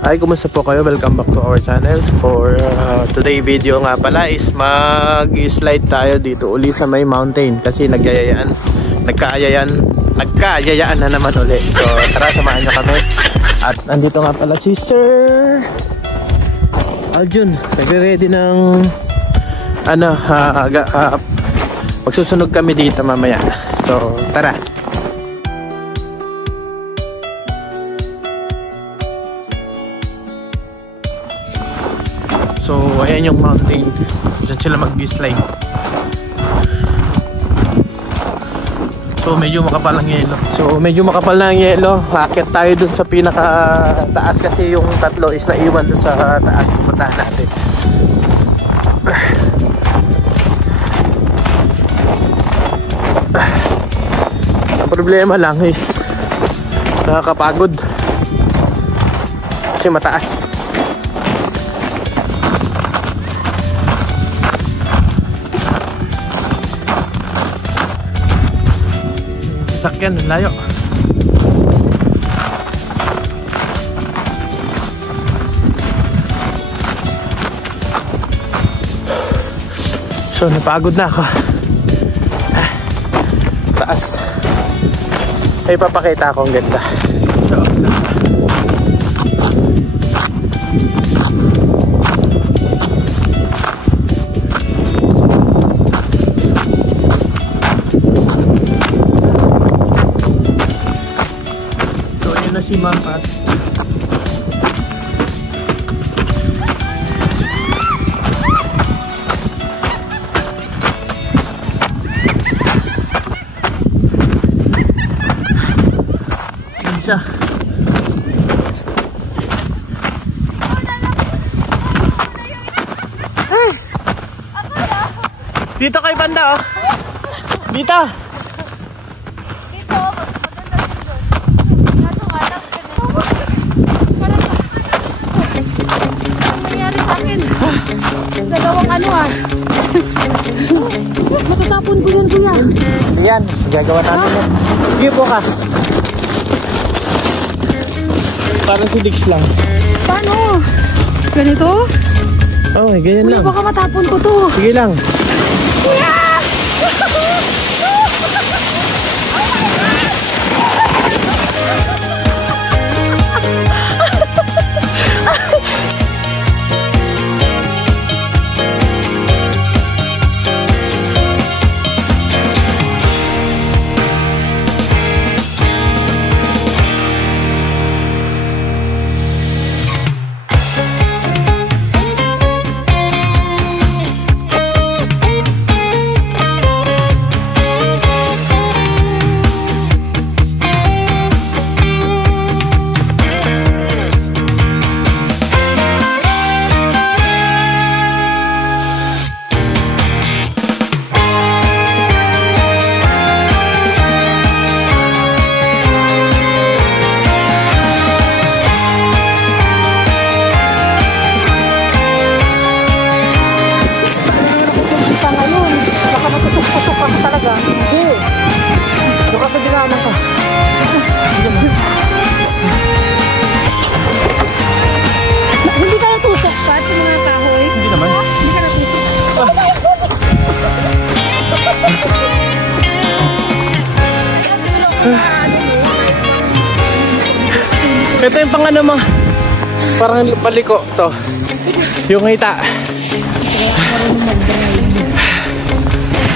Hi, kumusta po kayo? Welcome back to our channel. For today video nga pala is mag-slide tayo dito uli sa may mountain kasi nagkaayayaan na naman uli. So tara, samahan nyo kami. At andito nga pala si Sir Aljun, nagre-ready ng magsusunog kami dito mamaya. So tara. So ayan yung mountain, dyan sila mag-slide. So medyo makapal ang yelo. Aakyat tayo dun sa pinaka taas kasi yung tatlo is naiwan dun sa taas. Pupuntahan natin. Ang problema lang is nakakapagod kasi mataas. Sakyan, layo. So napagod na ako. Taas. Ay papakita ako ang ganda. Si Mampat. Yan siya. Hey! Dito kay banda, oh. Dito. Matatapon ko yan, kuya. Yan, gagawa natin yan. Sige po ka. Parang si Dix lang. Paano? Ganito? Oo, ganyan kuya, lang. Baka matapon ko to. Sige lang. Kuya! Hindi ka natusok pa sa mga kahoy? Hindi naman. Hindi ka natusok. Ito yung pang ano mo. Parang paliko to. Yung hita.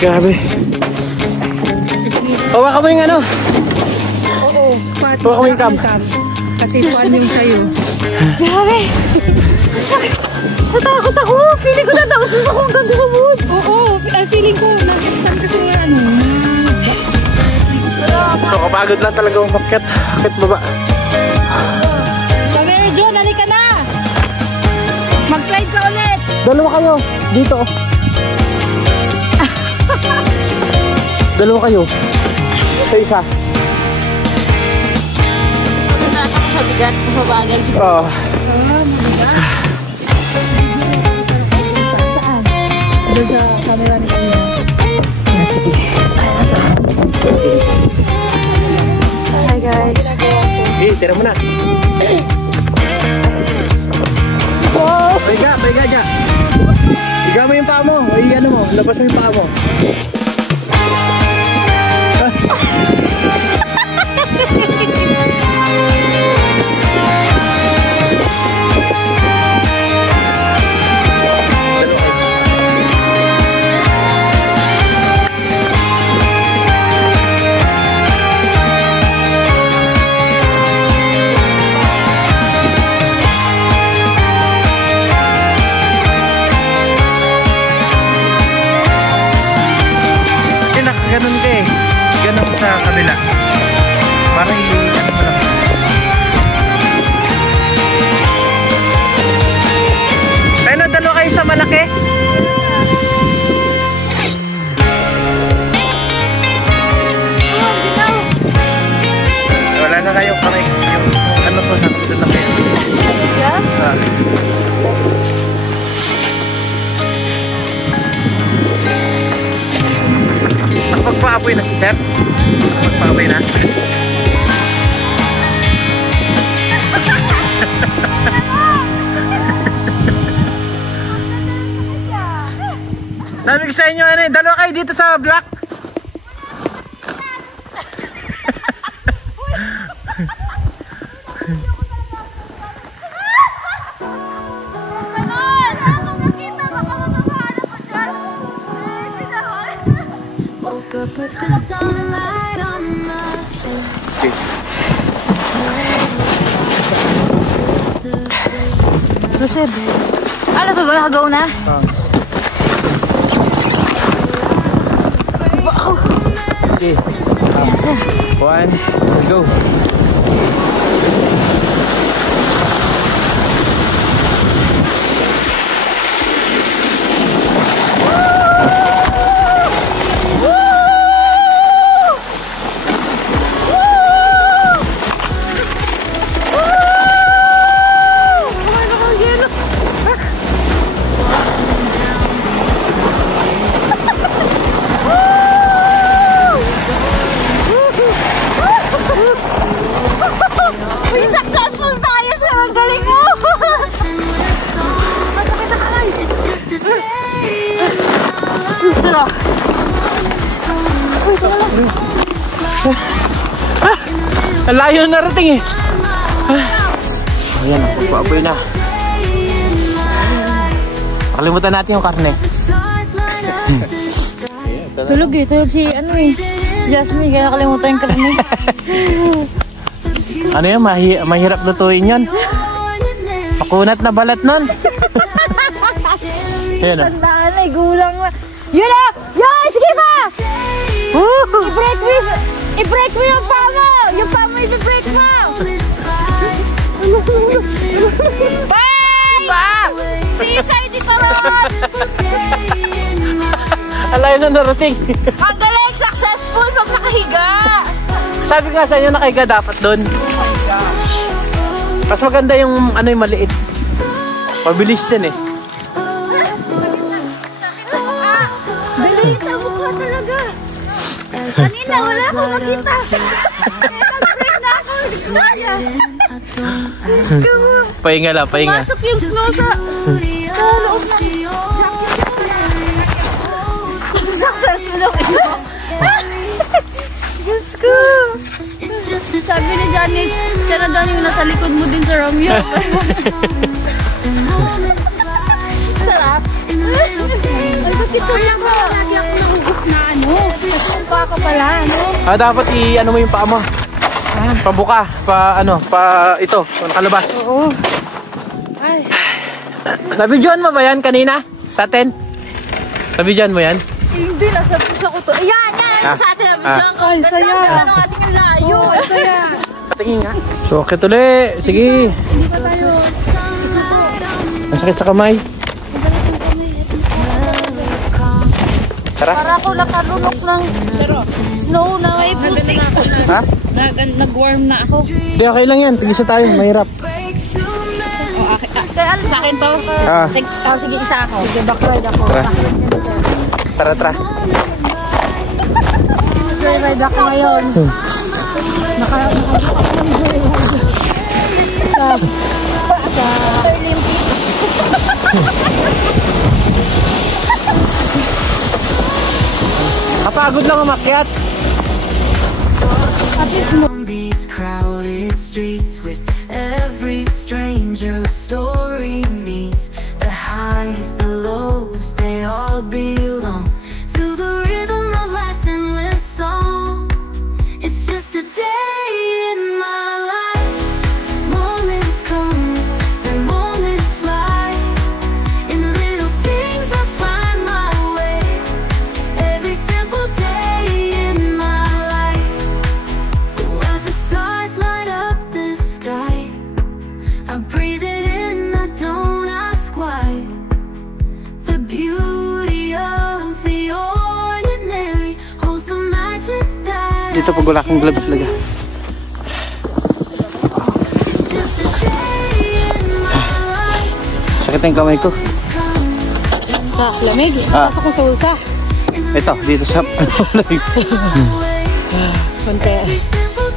Grabe. Hawakan mo yung ano. Oo. Hawakan mo yung cam. Kasi tuwan yung sa'yo. Grabe. Sakit. Natakot ako. Feeling ko natausos ako hanggang doon sa woods. Oo. Feeling ko nasaktan kasi mga ano. So kapagod lang talaga umakyat. Akit baba. Camero John, halika na. Mag-slide ka ulit. Dalawa kayo. Dito. Dalawa kayo. Sa isa. Sa bigat, mabagal siya. Oo. Mabigat. Saan? Doon sa camera ni Kanya. Sige. Hi guys. Okay, tira mo na. yung paa mo. Ay, ano mo, labas mo yung paa mo. Ganun ka eh. Ganun sa kabila. Parang ano mo lang. Ay na, dalawa kayo sa malaki. Wala na kayo kamay. Yung ano ko, nakapito na kayo. Ah. Magpaapoy na si Sir? Magpaapoy na? Sabi ko sa inyo, ano, dalawa kayo dito sa block. Put the sunlight on my face. Joseph, ano to? Go na? Okay. Joseph. 1, go. Successful tayo, sir. Ang galing mo. Ang layo na narating eh. Ayan, magpaapoy na. Nakalimutan natin yung karne. Tulog eh. Tulog si ano eh. Si Jasmine. Kaya nakalimutan yung karne. Ano yan? Mahirap lutuin yan. Pakunat na balat nun. Ayan o. Tandaan ay gulang na. Yun na! Yun! Sige pa! I-break mo yung paa mo! Yung paa mo i-break mo! Bye! Sisay dito ron! Alayo na narating. Ang galing! Successful pag nakahiga! Sabi nga sa inyo, nakahiga dapat doon. Oh my gosh! Mas maganda yung ano yung maliit. Mabilis yan eh. Galing sa mukha talaga! Kanina wala akong makita! Nag-break na ako! Pahinga lang, pahinga. Pumasok yung snow sa loob ng jacket. Successful ako ito. Diyos ko! Sabi ni Janice, siya na daw yung nasa likod mo din sa Romeo. Sarap! Ay, bakit sarap ba? Lagi ako nahugot na ano. Nagpumpa ka pala, ano? Dapat i-ano mo yung paa mo. Pabuka, ito, nakalabas. Oo. Ay. Nabidyoan mo ba yan kanina? Sa atin? Nabidyoan mo yan? Hindi, nasa puso ko to. Ayan, yan! Sa atin, nabidyoan ko. Ay, saya! Ganda ng ating layo. Ay, saya! Patingin nga. So, okay tuloy. Sige. Hindi pa tayo. Ang sakit sa kamay. Tara. Para ako nakadunok ng snow na may putik. Ha? Nag-warm na ako. Hindi, okay lang yan. Tigisa tayo. Mahirap. Sa akin to? Sige, isa ako. Sige, backride ako. Tara, tara. Backride ako ngayon. Sa Olympics. Nakakapagod lang umakyat. On these crowded streets with every stranger a story meets the highs, the lows, they all belong to the rhythm of life's endless song. It's just a day in my life. Moments come, then moments fly. In the little things I find my way. Every simple day in my life. As the stars light up the sky, I breathe it in, I don't ask why. The beauty of the ordinary holds the magic that Dito pag wala kang gloves talaga. it's just a day in my life. Sakit na yung kamay ko. Sa lamig. Ah. Pasok ko sa ulsa. Ito, dito sa lamig. Konti.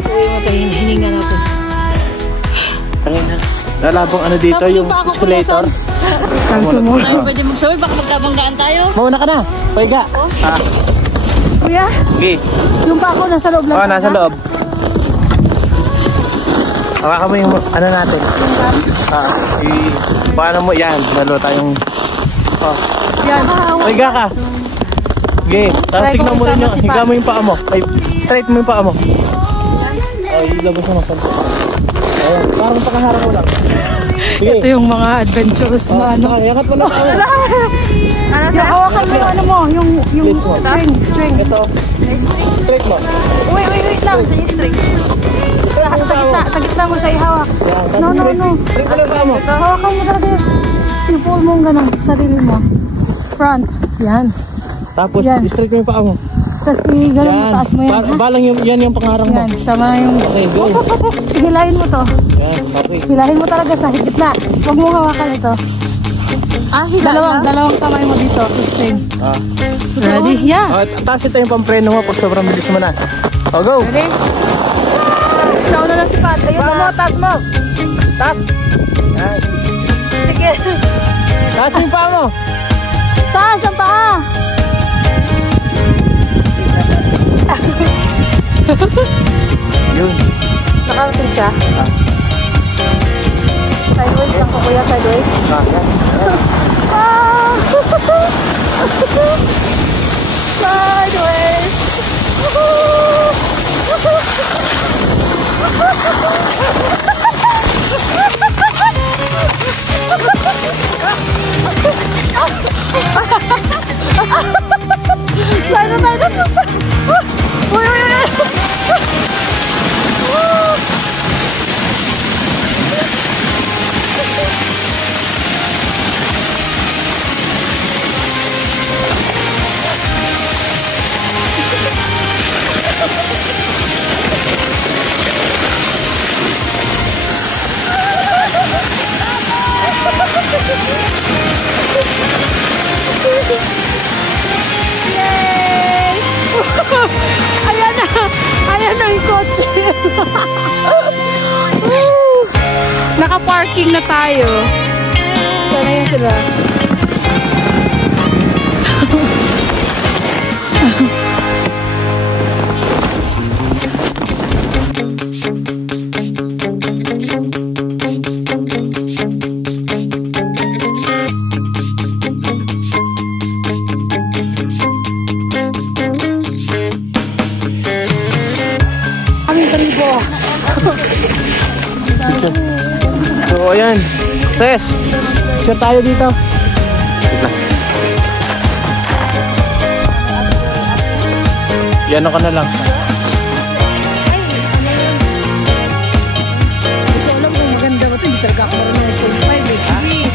Uwi mo tayo, hininga natin. Kanina. Lalabang ano dito, Tapos yung yung pa ako escalator. Ay, pwede magsaway, baka magkabanggaan tayo. Mauna ka na. Paiga. Kuya, Okay. yung pa ako nasa loob lang. Oh, nasa loob. Hawakan mo yung ano natin. Paano mo yan? Dalo tayong... Oh. Yan. Paiga ka. Okay. Tapos Try ko tignan mo rin magsama yung... si Higa Pat. mo yung paa mo. Ay, straight mo yung paa mo. Ay, ilabas mo naman. Ayan. Parang pakaharap mo lang. Sige. Ito yung mga adventurous na ano. Yakat mo lang ako. Yung hawakan mo yung ano mo, yung string. Ito. Straight mo. Wait lang. Sa gitna mo siya ihawak. No. Straight mo lang paa mo. Hawakan mo talaga yun. I-pull mo ganun, sarili mo. Front. Yan. Tapos, Yan. straight mo yung paa mo. Tapos i-ganun mo, taas mo yan. ha? Balang yung, yan yung pangarang mo. Yan, tama na yung... Okay, go. Hilahin mo to. Yan, okay. Hilahin mo talaga sa gitna. Huwag mo hawakan ito. Dalawang kamay mo dito. Sustain. Ready? Yeah. Oh, taas ito yung pampreno mo pag sobrang bilis mo na. Oh, go. Ready? Nauna na si Pat. Ayun na. Taas mo. Taas. Yan. Sige. Taas yung paa mo. Taas ang paa. Yun. Nakarating siya. Sideways lang ko kuya, sideways. Yan. Ah! Sideways. Yay! Ayan na yung kotse. Naka-parking na tayo. Sana yan sila. So, ayan. Ses, share tayo dito. Yan ka na lang. Ito alam kung maganda ba ito. Hindi talaga ako marunong ng 0.5 eh.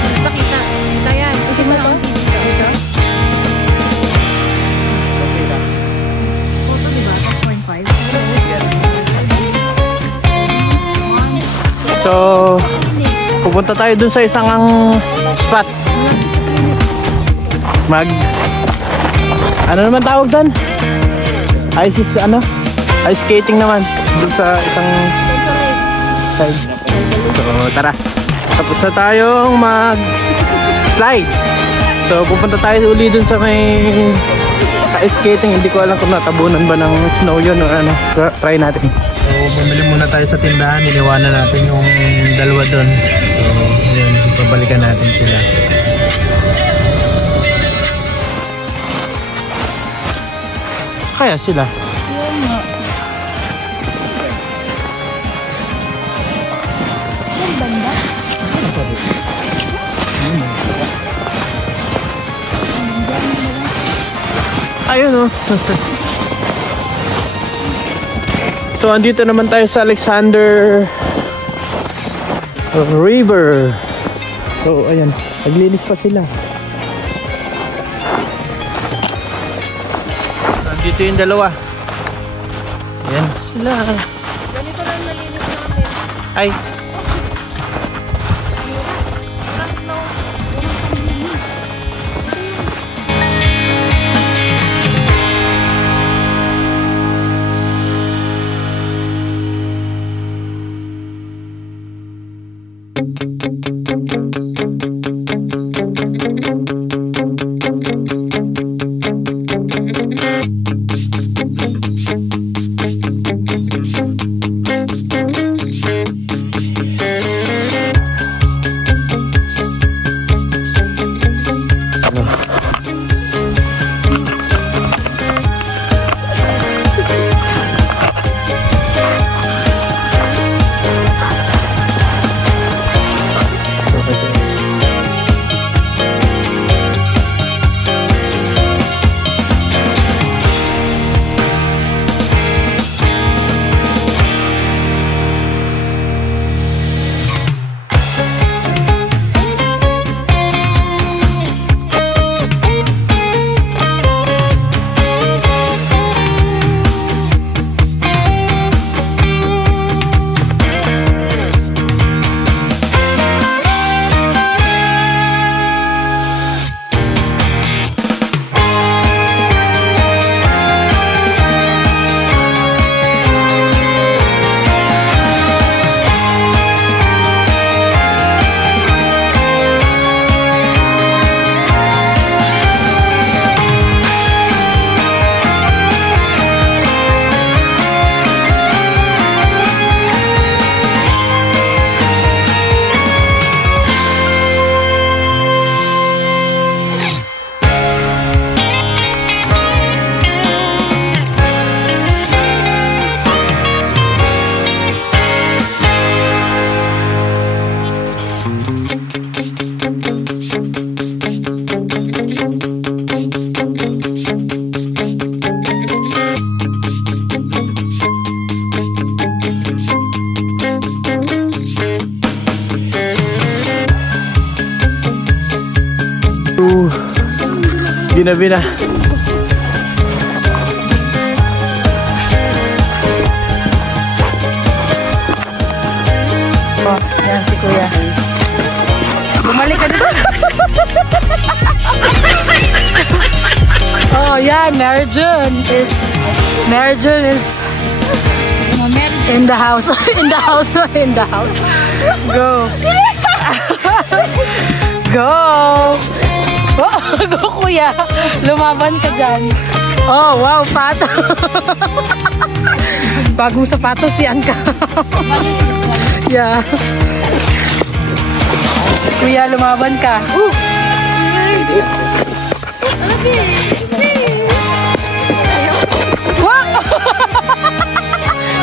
Basta kita. Kita yan. Kasi mo ito. Kita. Photo diba? 0.5. So, pupunta tayo dun sa isang spot. Ano naman tawag doon? Ice skating naman. Dun sa isang side. So, tara. Tapos na tayong mag-slide. So, pupunta tayo uli dun sa may naka-skating. Hindi ko alam kung natabunan ba ng snow yun o ano. Try natin. So, bumili muna tayo sa tindahan. Iniwanan natin yung dalawa doon. So, yun. Pabalikan natin sila. Kaya sila? Ayun oh. So andito naman tayo sa Alexander River. So ayan, naglinis pa sila. Andito yung dalawa. Ayan sila. Ganito lang nalinis namin. Ay. Ginabi na. Oh, yan si Kuya. Bumalik ka dito. Oh, yan. Mary June is in the house. In the house. Go. Go. Oh, go Kuya. Lumaban ka dyan. Oh, wow, pato. Bagong sapatos yan ka. Yeah. Kuya, lumaban ka.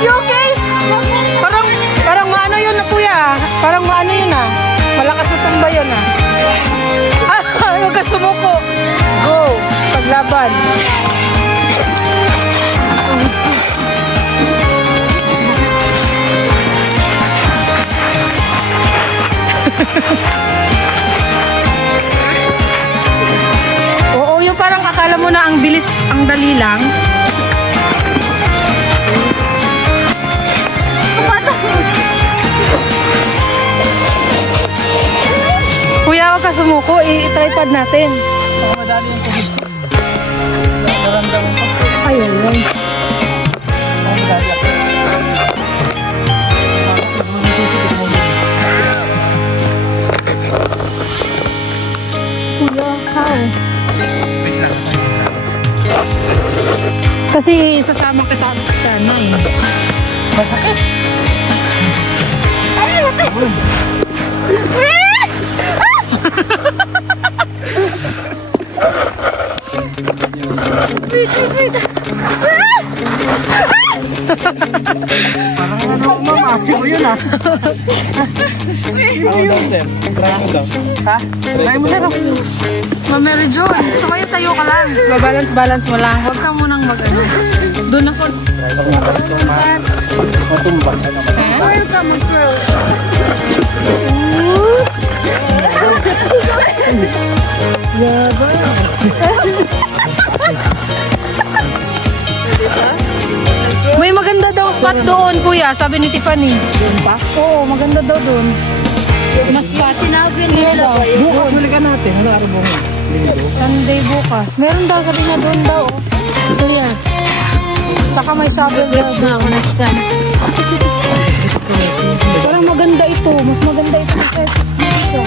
You okay? Parang maano yun na Kuya. Parang maano yun ah. Malakas na tumba yun ah. Huwag ka sumuko. Go. Paglaban. Oo, yung parang akala mo na ang bilis, ang dali lang. Kuya, huwag ka sumuko. I-tripod natin. Madali yung tubig. Naramdaman ko. Ayun lang. Madali ako. Kuya, how? Wait lang. sasama kita sana eh. Masakit. Parang ano, mamasi mo yun ah. Ano daw, sir? Try mo daw. Ha? Try mo daw. Mary June, tayo ka lang. Balance mo lang. Huwag ka munang mag-ano. Doon ako. Matumba. Huwag ka mag-curl. Yaba. May maganda daw spot doon, kuya. Sabi ni Tiffany. Doon pa? Oo, maganda daw doon. Mas pa. Sinabi nila. Bukas ulikan natin. Ano araw mo? Sunday bukas. Meron daw, sabi na doon daw. Ito yan. Tsaka may shovel daw. Na ako next time. Parang maganda ito. Mas maganda ito sa isa.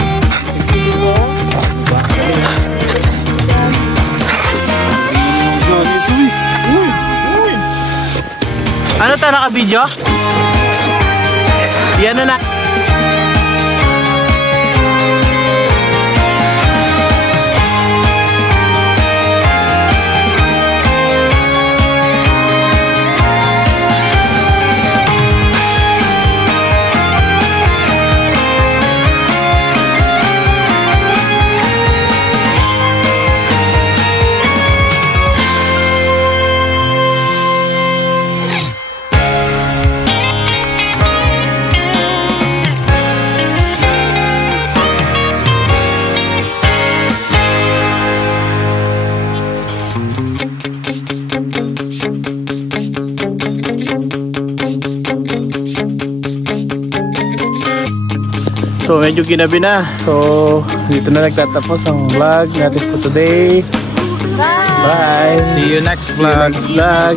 Ano tayo naka-video? Yan na. So medyo ginabi na. So dito na nagtatapos ang vlog natin for today. Bye! See you next vlog. Vlog.